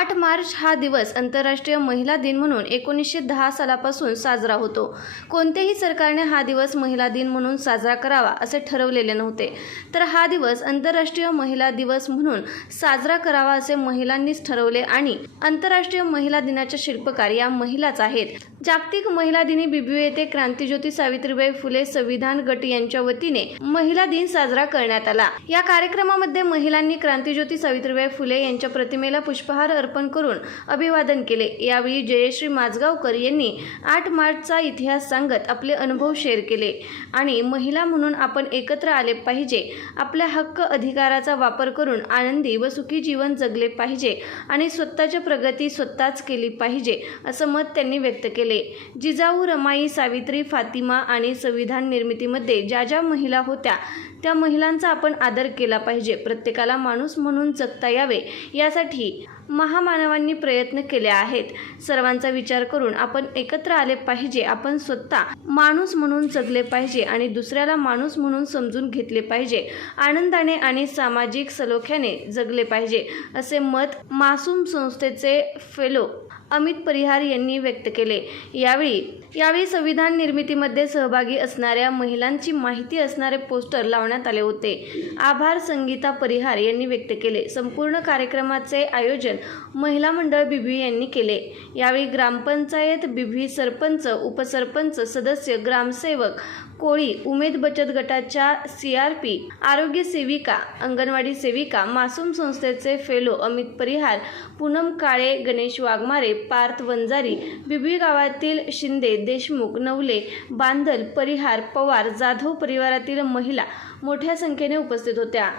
आठ मार्च हा दिवस आंतरराष्ट्रीय महिला दिन म्हणून एकोणीसशे दहा सालापासून साजरा होतो. कोणत्याही सरकारने हा दिवस महिला दिन म्हणून साजरा करावा असे ठरवलेले नव्हते. तर हा दिवस आंतरराष्ट्रीय महिला दिवस म्हणून साजरा करावा असे महिलांनीच ठरवले आणि आंतरराष्ट्रीय महिला दिनाच्या शिल्पकार या महिलाच आहेत. जागतिक महिला दिनी बिबू येथे क्रांतीज्योती सावित्रीबाई फुले संविधान गट यांच्या वतीने महिला दिन साजरा करण्यात आला. या कार्यक्रमामध्ये महिलांनी क्रांतीज्योती सावित्रीबाई फुले यांच्या प्रतिमेला पुष्पहार अर्पण करून अभिवादन केले. यावेळी जयश्री माजगावकर यांनी आठ मार्चचा इतिहास सांगत आपले अनुभव शेअर केले. आणि महिला म्हणून आपण एकत्र आले पाहिजे. आपल्या हक्क अधिकाराचा वापर करून आनंदी व सुखी जीवन जगले पाहिजे. आणि स्वतःची प्रगती स्वतःच केली पाहिजे असं मत त्यांनी व्यक्त केले. जिजाऊ रमाई सावित्री फातिमा आणि संविधान निर्मितीमध्ये ज्या ज्या महिला होत्या त्या महिलांचा आपण आदर केला पाहिजे. प्रत्येकाला माणूस म्हणून जगता यावे यासाठी महा महामानवांनी प्रयत्न केले आहेत. सर्वांचा विचार करून आपण एकत्र आले पाहिजे. आपण स्वतः माणूस म्हणून जगले पाहिजे आणि दुसऱ्याला माणूस म्हणून समजून घेतले पाहिजे. आनंदाने आणि सामाजिक सलोख्याने जगले पाहिजे असे मत मासूम संस्थेचे फेलो अमित परिहार यांनी व्यक्त केले. यावेळी यावेळी संविधान निर्मितीमध्ये सहभागी असणाऱ्या महिलांची माहिती असणारे पोस्टर लावण्यात आले होते. आभार संगीता परिहार यांनी व्यक्त केले. संपूर्ण कार्यक्रमाचे आयोजन महिला मंडळ बिभी यांनी केले. यावेळी ग्रामपंचायत बीबी सरपंच उपसरपंच सदस्य ग्रामसेवक कोळी उमेद बचत गटाच्या सी आर पी आरोग्य सेविका अंगणवाडी सेविका मासूम संस्थेचे फेलो अमित परिहार पूनम काळे गणेश वाघमारे पार्थ वंजारी बिबी गावातील शिंदे देशमुख नवले बांधल परिहार पवार जाधव परिवारातील महिला मोठ्या संख्येने उपस्थित होत्या.